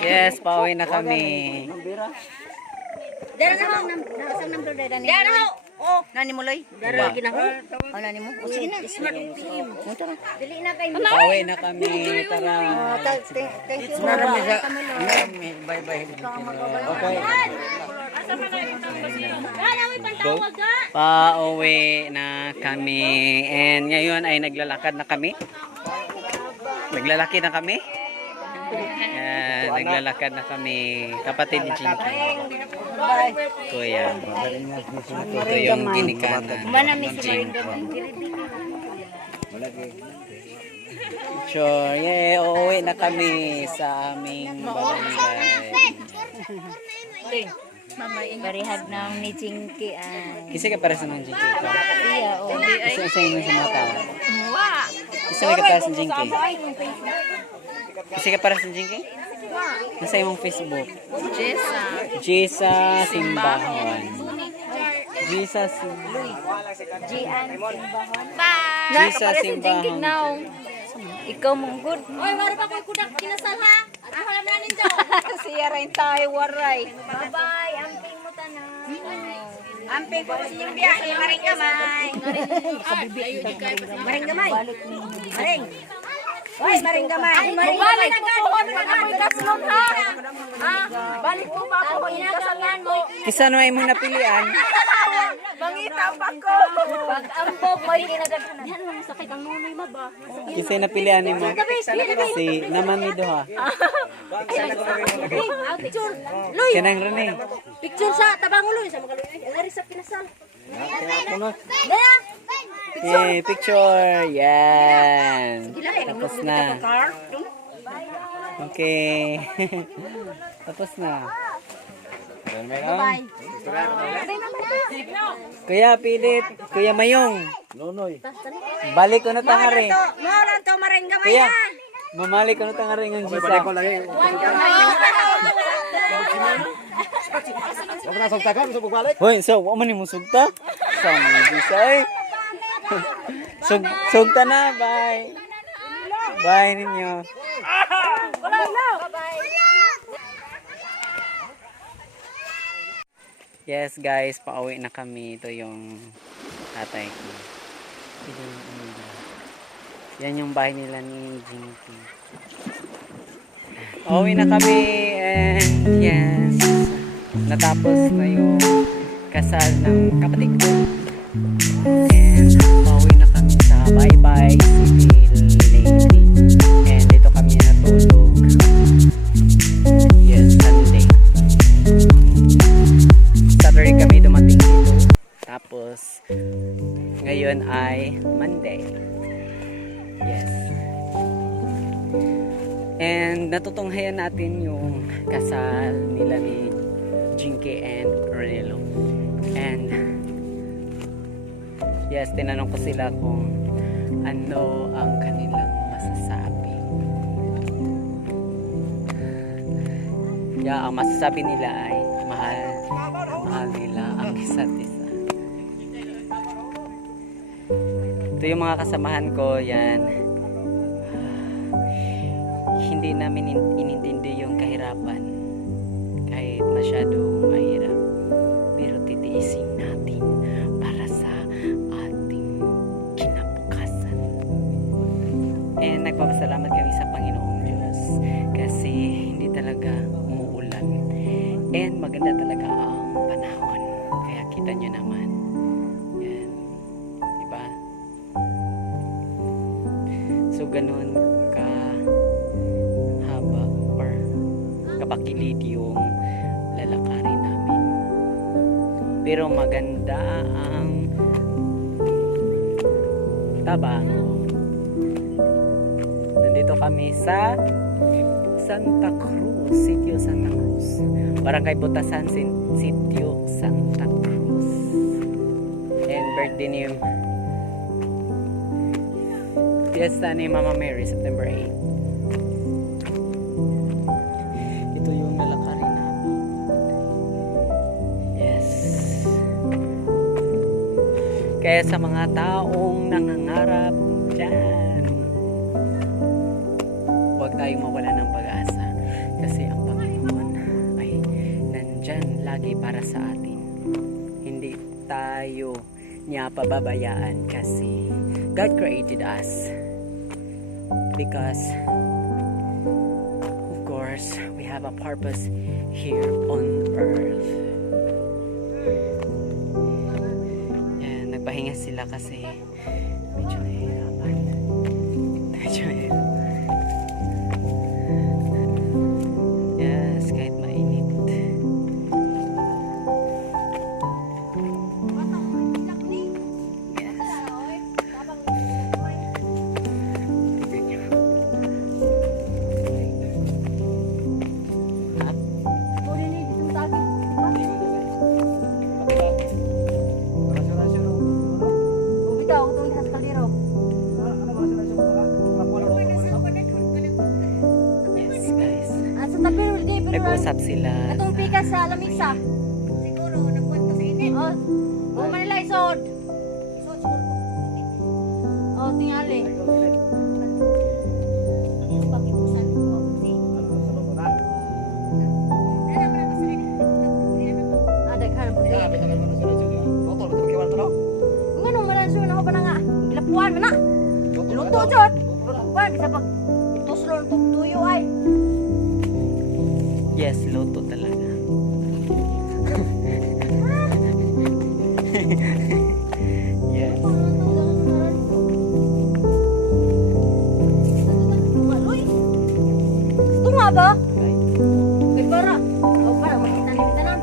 Yes, pauwi na kami. Dara na sang number dara ni. Dara oh, nani mo loy? Dara lagi na ho. Oh, nani mo? O sige na. Smart PM. Tara. Dili na kay. Pauwi na kami. Tara. Thank you. Bye bye. Okay. Pauwi na kami. And ngayon ay naglalakad na kami. Naglalaki na kami. Naglalakad na kami. Kapatid ni Jinky. Kuya. Ito yung ginikanan ni Jinky. Sure. Yeah, uuwi na kami sa aming barangay. Barihag na ni Jinky ay. Kasi ka para sa ng Jinky. Iya, oh. Isa mo sa mga tao. Isa ka para sa Jinky. Kasi ka para sa Jinky? Nasa imong Facebook. Jessa Simbahon. Jessa Simbahon. Jessa Simbahon. Ikaw mong good. Oy, wala pa ko'y kudak kinasal ha. Ako lang na ninyo. Siya rin tayo waray. Bye-bye. Amping mo tanan. Amping ko sa inyong biyahe. Maring gamay. Maring gamay. Maring. Oy, maring gamay. Balik na ka. Ako'y kaslong ha. Balik mo pa ako. Inakasangan mo. Kisan mo imong napilian? Mangita pa ko. Pag ambog mo ginagagana. Yan lang sakit ang nunoy ba? Kisay napilian nimo? Si naman mi duha. Picture. Loy. Kanang Rene. Picture sa tabanguloy sa magaluy. Alari sa pinasal. Daya. Yay, picture. Yan. Tapos na. Okay. Tapos na. Bye. Kuya Pilit, Kuya Mayong. Balik ko na tangari. Molan to maring gamay Kuya, ha. mamalik ko na tangari ng Gisa. Huwag na sugta ka, gusto magbalik? Hoy, so, wala man mo sugta? Sa mga Gisa eh. Sugta na, bye. Bye ninyo. Yes guys, pauwi na kami. Ito yung tatay ko. Ito yung yan yung bahay nila ni Jinky. Pauwi na kami and yes, natapos na yung kasal ng kapatid ko. And pauwi na kami sa bye-bye civil lady. And dito kami natulog. Yes, Sunday. Saturday kami dumating dito. Tapos ngayon ay Monday. Yes. And natutunghayan natin yung kasal nila ni Jinky and Ronelo. And yes, tinanong ko sila kung ano ang kanilang masasabi. Yeah, ang masasabi nila ay mahal nila ang isa't isa. Ito yung mga kasamahan ko, yan. Hindi namin inintindi yung kahirapan. Kahit masyadong mahirap. Pero titiisin natin para sa ating kinabukasan. And nagpapasalamat kami sa Panginoong Diyos. Kasi hindi talaga umuulan. And maganda talaga ang panahon. Kaya kita nyo naman. Yan. Diba? So, ganun ka haba or kapakilid yung lalakarin namin. Pero maganda ang tabango. Nandito kami sa Santa Cruz, Sitio Santa Cruz. Barangay Butasan, Sitio Santa Cruz. And birthday ni Fiesta ni Mama Mary, September 8. Ito yung lalakarin namin. Yes. Kaya sa mga taong nangangarap dyan, huwag tayong mawala ng pag-asa. Kasi ang Panginoon ay nandyan lagi para sa atin. Hindi tayo niya pababayaan kasi God created us. Because of course, we have a purpose here on earth. Yan, nagpahinga sila kasi medyo nahihirapan. Medyo nahihirapan. Yes, kahit mainit. Yes. Tignan nyo. Yes, guys. Nag-usap sila. Atong pikas sa lamisa. Siguro, nagkwento sa init. Oh, manila isod. Isod siguro. Oh, tingali. Ang pagkibusan ko. Daghan po Ya, bisa kan manusia juga. Motor betul kewan tu. Nganong malansun ako pa na nga. Ilapuan man na. Luto jud. Kuan bisa pag tuslon tug tuyo ay. Yes, luto talaga. Yes. Maloy. Tunga ba? Kay para. O para makita ni tanan.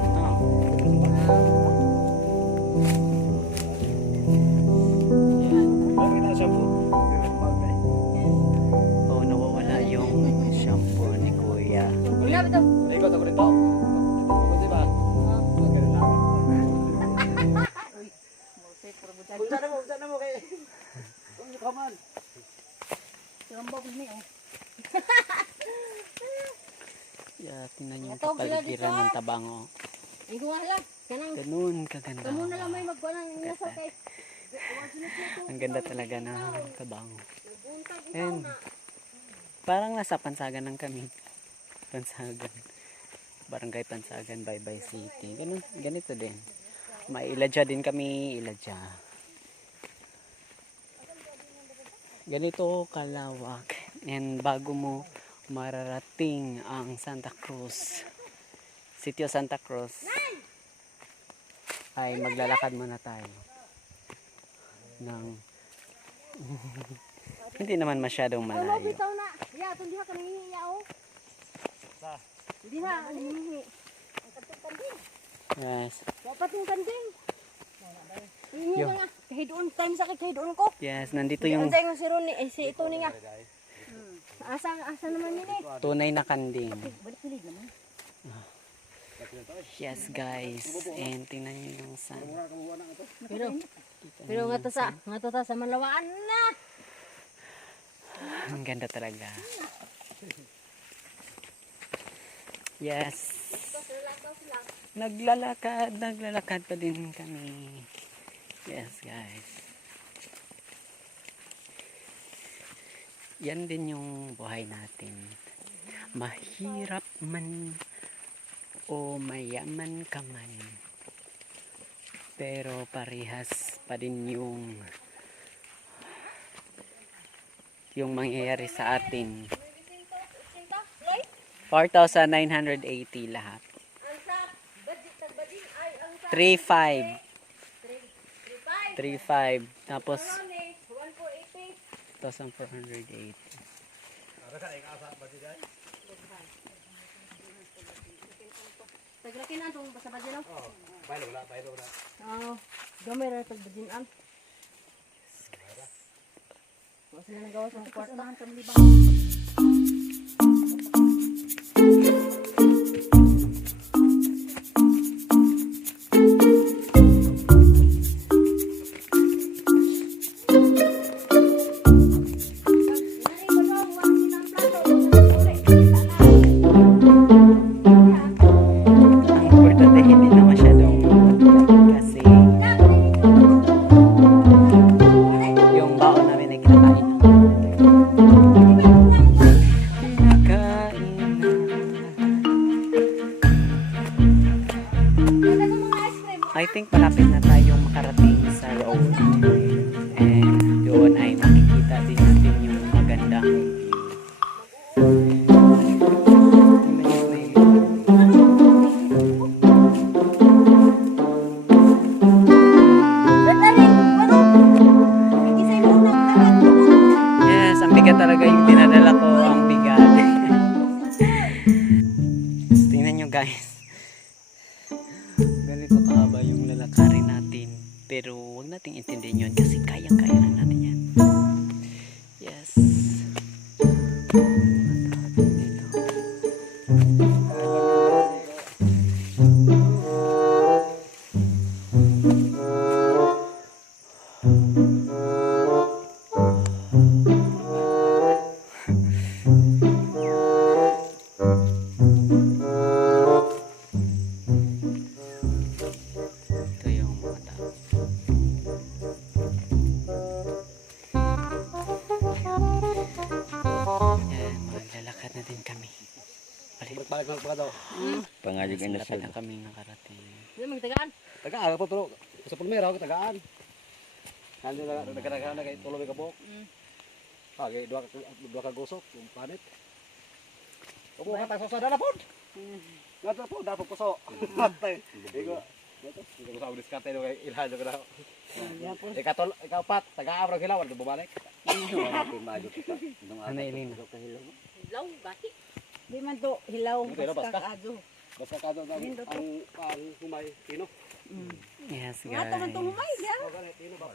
Lagi nak shampoo. Oh, nawawala yung shampoo ni Kuya. Wala ba to? Ikut aku dito. Betul ba? Bukan mo kay. Come on. Sambog ni oh. Yeah, tingnan niyo yung Ito, sila kapaligiran dito. ng Tabango. Ing kuha lang. Kanang Ganun kaganda. kamo na lang may magkuha ng nasa kay. Ang ganda talaga ng Tabango. And parang nasa Pansagan lang kami. Pansagan. Barangay Pansagan, Baybay City. Ganun, ganito din. May Iladya din kami, Iladya. Ganito kalawak. And bago mo mararating ang Santa Cruz, Sitio Santa Cruz, ay maglalakad muna tayo ng hindi naman masyadong Ano malayo. bitaw na? Ya, tundi ha kanang iya oh. Hindi na, hihi. Ang katong kanding. Yes. Dapat yung kanding. Ini Yo. nga, kahidoon time sa kahidoon ko. Yes, nandito Yung yung sa si Ronnie, si ito ni nga. Asa naman nini? tunay na kanding. Balik pilig naman. Yes, guys. And tingnan niyo yung sun. Pero nga to sa Manlawaan na. Ang ganda talaga. Yes. Naglalakad pa din kami. Yes, guys. Yan din yung buhay natin. Mahirap man o mayaman ka man, pero parehas pa din yung mangyayari sa atin. 4,980 lahat. 3,500. 3,500. Tapos 1,480. Taglaki na itong basa badin Oh, bailo na. Oo. Gamay na itong badin ang. Wala sila nagawa sa kwarta. Ang importante hindi na masyadong kasi sa road. And doon ay makikita din natin yung magandang view. Yes, ang bigat talaga yung dinadala ko, ang bigat. Tingnan nyo guys. Ganito kahaba yung lalakarin natin. Pero wag nating intindihin yun kasi kayang-kaya lang natin yan. Yes. Ito yung mga tao. Yan, maglalakad na din kami. Balik pa daw. Pangalig ang Lapit nasal. na kami nakarating. Tagaan po tulo. Sa pulmera ako tagaan. Kali na nagkaragaan na kay tulo may kabok. Okay, dua ka gusok, yung panit. Opo ka tayo sa dala pod. Ngato po, dapat kuso. Igo. Ito ko sa diskarte no kay ilhan ko na. Ikaw pat, taga-abra hilaw do bumalik. Ano Elena? Di man to hilaw Hilaw, basta basta. ado. Basta ka daw ang humay tino. Yes Nga to man to guys. humay ya. Tino ba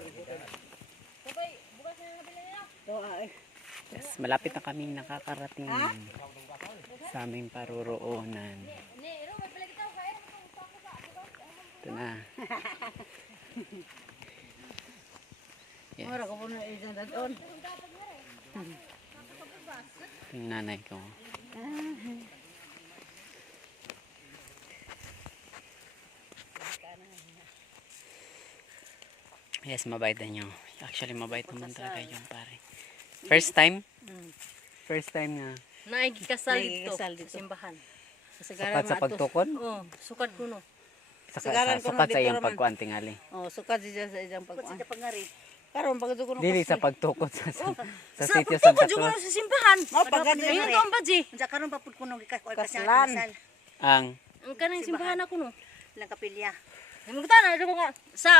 To ay. Yes, malapit na kaming nakakarating sa aming paruroonan. Ito na. Yes, Ora ko puno isang dadon. yung nanay ko. Yes, mabait na nyo. Actually, mabait naman talaga yung pare. First time? First time na Naigikasal dito Naigikasal sa simbahan. sukat sa pagtukod? Oh, sukat ko no. Sagaran ko Sukat ng sa iyang Victor man. pagkuantingali. Oh, sukat siya sa isang Sukat pagkuan. sa pangari. Karon pag ko Dili sa pagtukod sa Sa sitio pagtukod Santa yung Cruz. sa simbahan. Mao pagad Ayun ni to ang baji. Unsa karon papud kuno gikas or Kaslan. Ang Ang kanang simbahan ako no. lang kapilya. Yung mga na ko nga sa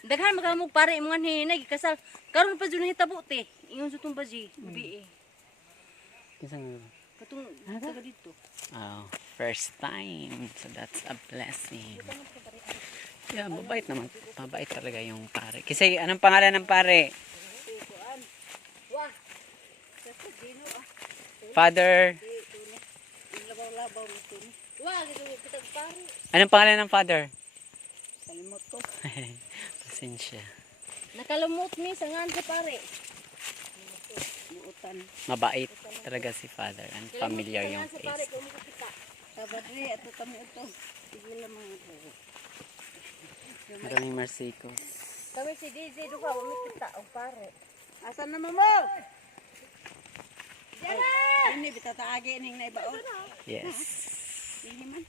daghan magamog pare mga hinay gikasal. Karon pa jud hitabo te. Ingon sa tong baji, bi. kisang Katong taga dito. first time. So that's a blessing. Yeah, mabait naman. Mabait talaga yung pare. Kasi anong pangalan ng pare? Father. Labaw-labaw nito. Wa gitu kita pare. Anong pangalan ng father? Kalimot ko. Pasensya. Nakalamot mi sa ngan sa pare. Buutan. Mabait talaga si father and familiar yung Sa pare face. ko mo kita. Sabat ni ato kami ito. Sige lang mga ito. Maraming marsikos. Kami si DJ do ka mo kita og pare. Asan naman mo? Ini bitataagi ning naibaon. Yes. Ini man.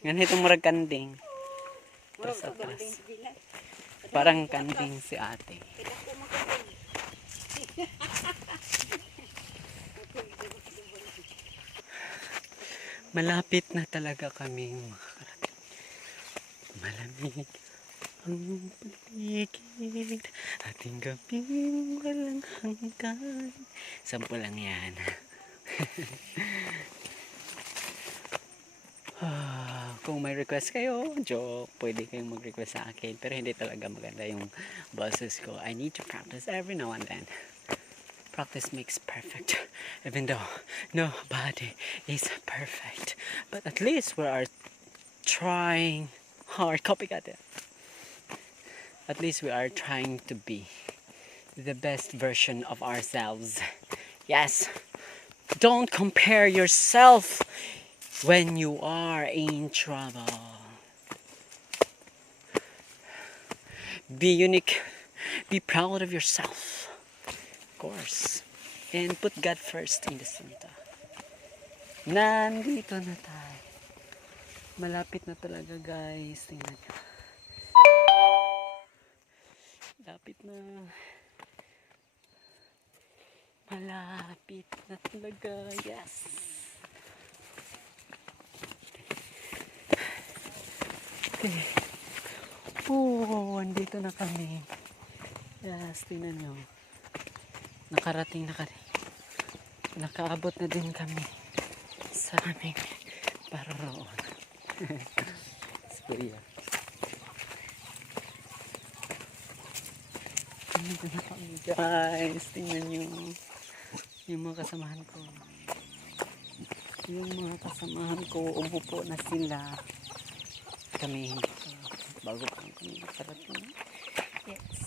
Ganitong murag kanding. Murag Atras, ko atras. galing sila. Parang kanding si ate. Kita ko magkabing. Malapit na talaga kaming makakarating. Malamig ang paligid. Ating gabing walang hanggan. 10 lang yan. Kung may request kayo, joke, pwede kayong mag-request sa akin. Pero hindi talaga maganda yung boses ko. I need to practice every now and then. Practice makes perfect. Even though nobody is perfect. But at least we are trying hard. Copycat it. At least we are trying to be the best version of ourselves. Yes. Don't compare yourself when you are in trouble. Be unique. Be proud of yourself. Of course. And put God first in the center. Nandito na tayo. Malapit na talaga guys. Tingnan nyo. Malapit na. Malapit na talaga. Yes. Okay. Oh, andito na kami. Yes, tingnan nyo. Nakarating na kami. Nakaabot na din kami sa aming pararoon. Si Kuya. Andito na kami, guys. Tingnan nyo. Yung mga kasamahan ko. Yung mga kasamahan ko, umupo na sila. Kami hindi pa. Bago pa kami nakarating. Yes.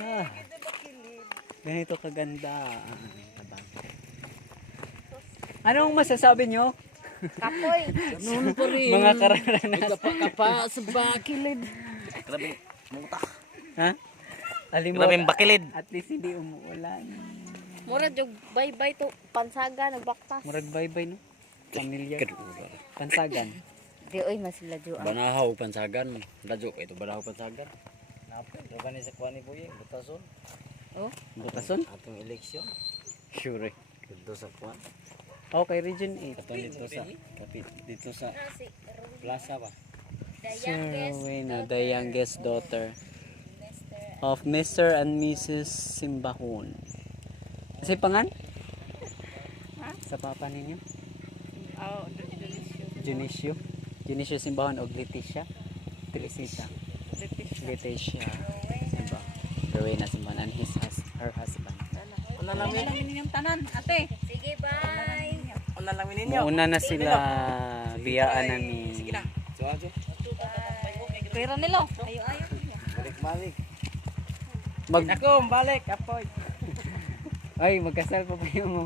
Ah, ganito kaganda. Anong masasabi nyo? Kapoy. Noon pa rin. Mga karanasan. Kapa sa bakilid. Grabe, muta. Ha? Alim mo, Grabe bakilid. at least hindi umuulan. Mura jog bye-bye to pansaga nagbaktas. Murag bye-bye, no? Familiar. Pansagan. Di oy masila jo. Banahaw pansagan. Ladyo ito banahaw pansagan. Napit ra ni sa kuan ni Buye, butason. Oh, Butason? Atong eleksyon. Sure. Dito sa kuan. Okay, Region 8. Katon dito sa kapit dito sa plaza ba. Sir Rowena, the youngest daughter of Mr. and Mrs. Simbahon. Kasi pangan? Sa papa ninyo? oh, Junicio. Junicio Simbahon o Leticia? Teresita. Leticia. Simbahon. Rowena Simbahon and her husband. Una lang ninyong tanan, ate. Sige, bye. Una lang ninyo. Mauna na sila biyaan na ni... Sige na. So ajo. Pera nilo. Ayo. Balik. Mag... Ako, balik. Apoy. Ay, magkasal pa kayo mo.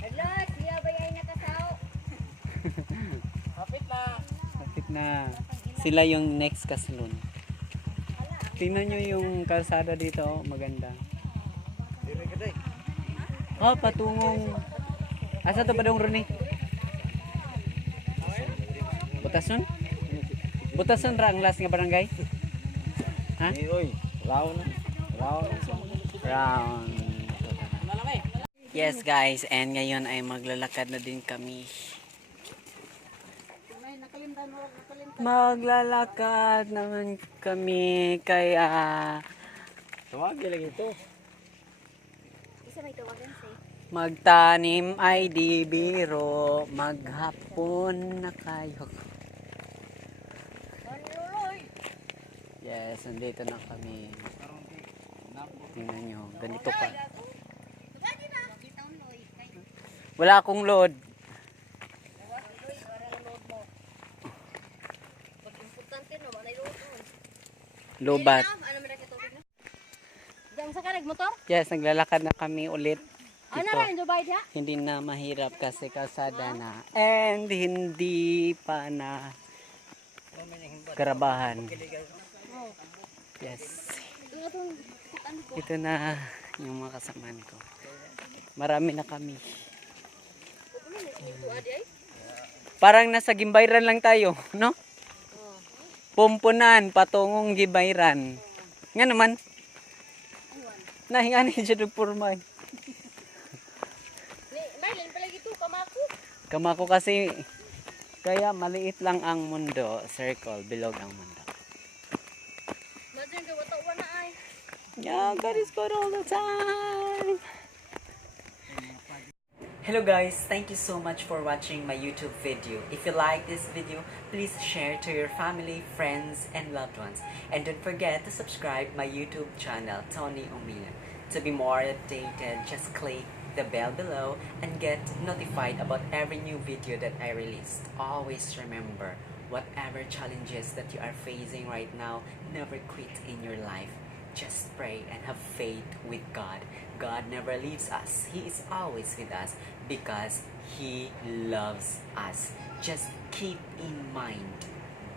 Hala, siya ba ay nakasaw? Kapit na. Bakit na sila yung next kasalon. Tingnan nyo yung kalsada dito, oh, maganda. Oh, patungong. Asa to ba dong Ronnie? Butason? Butason ra ang last nga barangay? Ha? Oy, round. Round. Yes guys, and ngayon ay maglalakad na din kami. Maglalakad naman kami kaya Tawag lagi ito. Isa may tawagan say. magtanim ay di biro, maghapon na kayo. Yes, andito na kami. Tingnan nyo, ganito pa. Wala akong load. Importante no, wala yung Lobat. ano man ka tubig na? Diyan sa kanag motor? Yes, naglalakad na kami ulit. Ano Dito. ra inyo bayad ha? Hindi na mahirap kasi kalsada na. And hindi pa na karabahan. Yes. Ito na yung mga kasamaan ko. Marami na kami. Parang nasa Gimbayran lang tayo, no? Pumpunan, patungong Gimbayran. Nga naman. Nahinga ni Jadog Purmay. Maylin pala gito kamako. Kamako kasi, kaya maliit lang ang mundo. Circle, bilog ang mundo. Madyan ka wata na ay. Yeah, God is good all the time. Hello guys, thank you so much for watching my YouTube video. If you like this video, please share to your family, friends, and loved ones. And don't forget to subscribe my YouTube channel, Tony Omila. To be more updated, just click the bell below and get notified about every new video that I release. Always remember, whatever challenges that you are facing right now, never quit in your life. Just pray and have faith with God. God never leaves us. He is always with us because He loves us. Just keep in mind,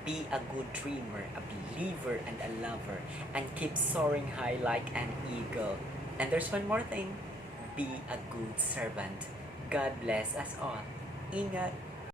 be a good dreamer, a believer, and a lover, and keep soaring high like an eagle. And there's one more thing, be a good servant. God bless us all. Ingat!